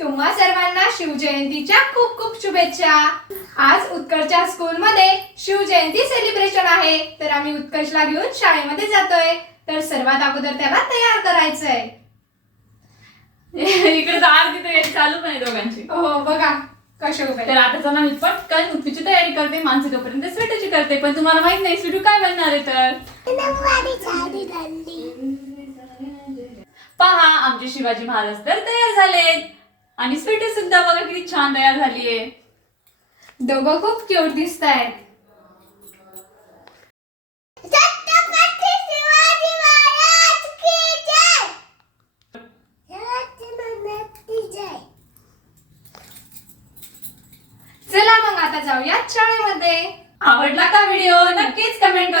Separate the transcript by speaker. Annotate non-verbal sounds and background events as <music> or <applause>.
Speaker 1: तुम्हा सर्वांना शिवजयंतीच्या खूप खूप शुभेच्छा. आज उत्कर्षच्या स्कूलमध्ये शिवजयंती सेलिब्रेशन आहे. तर आम्ही उत्कर्षला घेऊन शाळेमध्ये जातोय. तर सर्वात अगोदर त्याला तयार करायचंय. <laughs>
Speaker 2: इकडे तर आरती तयारी चालू नाही दोघांची.
Speaker 1: हो बघा कसे उभे
Speaker 2: तर आता चला मी पटकन उत्तीची तयारी करते माणसे तोपर्यंत स्वेटरची करते. पण तुम्हाला माहीत नाही स्वीटू काय बनणार आहे तर? पहा आमचे शिवाजी महाराज तर तयार झालेत. आणि स्वीटू सुद्धा बघा किती छान तयार झालीये.
Speaker 1: दोघं खूप क्यूट दिसत आहेत
Speaker 3: छत्रपती शिवाजी महाराज की जय! शिवाजी जय!
Speaker 1: चला मग आता जाऊया शाळेमध्ये.
Speaker 2: आवडला का व्हिडिओ? नक्कीच कमेंट